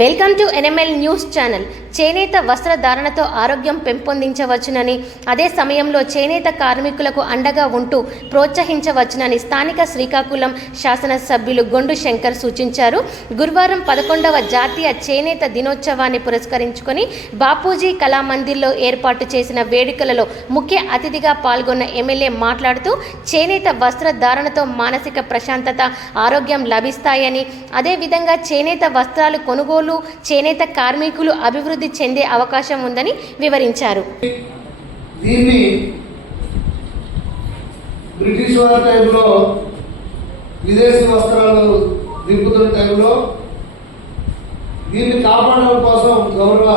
Welcome to NML news channel. చేనేత వస్త్రధారణతో ఆరోగ్యం పెంపొందించవచ్చునని, అదే సమయంలో చేనేత కార్మికులకు అండగా ఉంటూ ప్రోత్సహించవచ్చునని స్థానిక శ్రీకాకుళం శాసనసభ్యులు గొండు శంకర్ సూచించారు. గురువారం 11వ జాతీయ చేనేత దినోత్సవాన్ని పురస్కరించుకొని బాపూజీ కళామందిర్లో ఏర్పాటు చేసిన వేడుకలలో ముఖ్య అతిథిగా పాల్గొన్న ఎమ్మెల్యే మాట్లాడుతూ, చేనేత వస్త్రధారణతో మానసిక ప్రశాంతత, ఆరోగ్యం లభిస్తాయని, అదేవిధంగా చేనేత వస్త్రాలు కొనుగోలు చేనేత కార్మికులు అభివృద్ధి చెందే అవకాశం ఉందని వివరించారు. దీన్ని బ్రిటిష్ వారి టైంలో విదేశీ వస్త్రాలు దింపుతున్న టైంలో దీన్ని కాపాడడం కోసం గౌరవ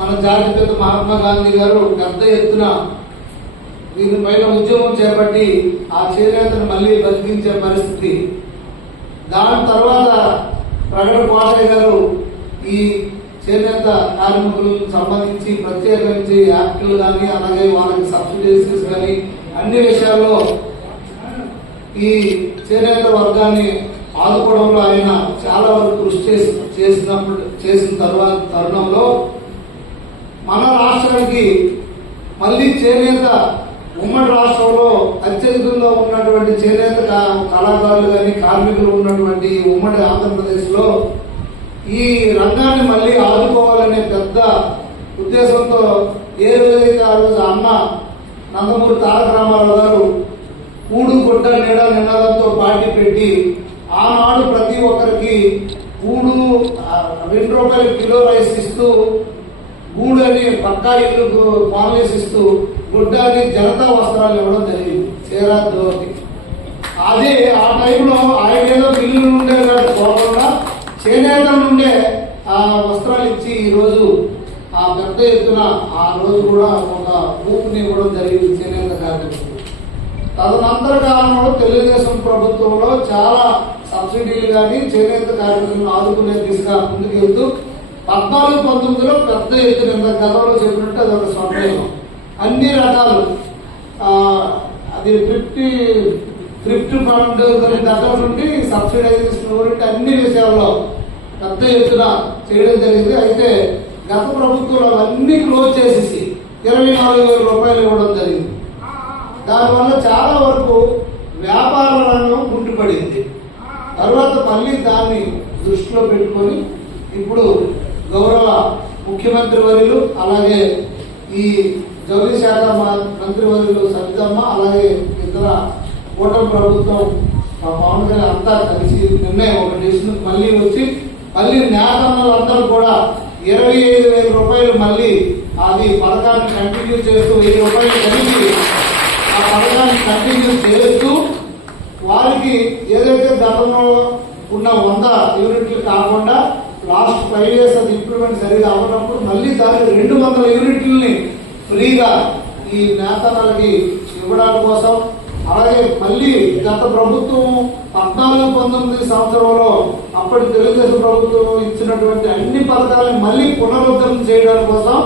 మన జాతిపిత మహాత్మా గాంధీ గారు పెద్ద ఎత్తున దీనిపైన ఉద్యమం చేపట్టి ఆ చేనేతను మళ్ళీ బతికించే పరిస్థితి. దాని తర్వాత ప్రగడ కోటయ్య గారు ఈ చేనేత కార్మికులకు సంబంధించి ప్రత్యేకించి యాక్టులు కానీ, అలాగే వాళ్ళకి సబ్సిడీస్ కానీ అన్ని విషయాల్లో ఈ చేనేత వర్గాన్ని ఆదుకోవడంలో ఆయన చాలా వరకు కృషి చేసిన తరుణంలో మన రాష్ట్రానికి మళ్ళీ చేనేత ఉమ్మడి రాష్ట్రంలో అత్యధికంగా ఉన్నటువంటి చేనేత కళాకారులు కానీ, కార్మికులు ఉన్నటువంటి ఉమ్మడి ఆంధ్రప్రదేశ్ లో ఈ రంగాన్ని మళ్ళీ ఆదుకోవాలనే పెద్ద ఉద్దేశంతో ఏ రోజైతే ఆ రోజు అన్న నందమూరి తారక రామారావు గారు కూడు గుడ్డ నీడ నినాదంతో పార్టీ పెట్టి ఆనాడు ప్రతి ఒక్కరికి కూడు ₹2 కిలో రైస్ ఇస్తూ, గూడు అని పక్కా ఇల్లు పాలనేసి ఇస్తూ, గుడ్డ అని జనతా వస్త్రాలు ఇవ్వడం జరిగింది, చీరా దోతి. అదే ఆ టైంలో ఆయనేదో ఇల్లు నుండే పోకుండా చేనేత నుండే ఆ వస్త్రాలు ఇచ్చి ఈరోజు ఆ పెద్ద ఎత్తున ఆ రోజు కూడా ఒక ఊపుని ఇవ్వడం జరిగింది చేనేత కార్మికులు. తదనంతర కాలంలో తెలుగుదేశం ప్రభుత్వంలో చాలా సబ్సిడీలు కానీ చేనేత కార్మికులను ఆదుకునే దిశగా ముందుకెళ్తూ 14-19లో పెద్ద ఎత్తున ఎంత గతంలో చెప్పినట్టు అది ఒక స్వర్ణయం. అన్ని రకాలు అది థ్రిఫ్ట్ ఫండ్ దగ్గర నుండి సబ్సిడైజేషన్ అన్ని విషయాల్లో పెద్ద ఎత్తున చేయడం జరిగింది. అయితే గత ప్రభుత్వంలో అవన్నీ క్లోజ్ చేసేసి ₹24,000 ఇవ్వడం జరిగింది. దానివల్ల చాలా వరకు వ్యాపార రంగం కుంటుపడింది. తర్వాత మళ్ళీ దాన్ని దృష్టిలో పెట్టుకొని ఇప్పుడు గౌరవ ముఖ్యమంత్రి వర్యులు, అలాగే ఈ జౌళి శాఖ మంత్రివర్యులు సవితమ్మ, అలాగే ఇతర కూటమి ప్రభుత్వం పవన్ కళ్యాణ్ అంతా కలిసి నిర్ణయం ఒక డెసిషన్ మళ్ళీ వచ్చి మళ్ళీ నేతన్నలందరూ కూడా ₹25,000 మళ్ళీ అది పథకాన్ని కంటిన్యూ చేస్తూ ₹1,000 కలిపి ఆ పథకాన్ని కంటిన్యూ చేస్తూ వారికి ఏదైతే గతంలో ఉన్న 100 యూనిట్లు కాకుండా లాస్ట్ 5 years అది ఇంప్లిమెంట్ సరిగా అవ్వనప్పుడు మళ్ళీ దాని 200 యూనిట్లని ఫ్రీగా ఈ నేతన్నలకి ఇవ్వడం కోసం, అలాగే మళ్ళీ గత ప్రభుత్వం 14-19 సంవత్సరంలో అప్పటి తెలుగుదేశం ప్రభుత్వం ఇచ్చినటువంటి అన్ని పథకాలను మళ్ళీ పునరుద్ధరణ చేయడం కోసం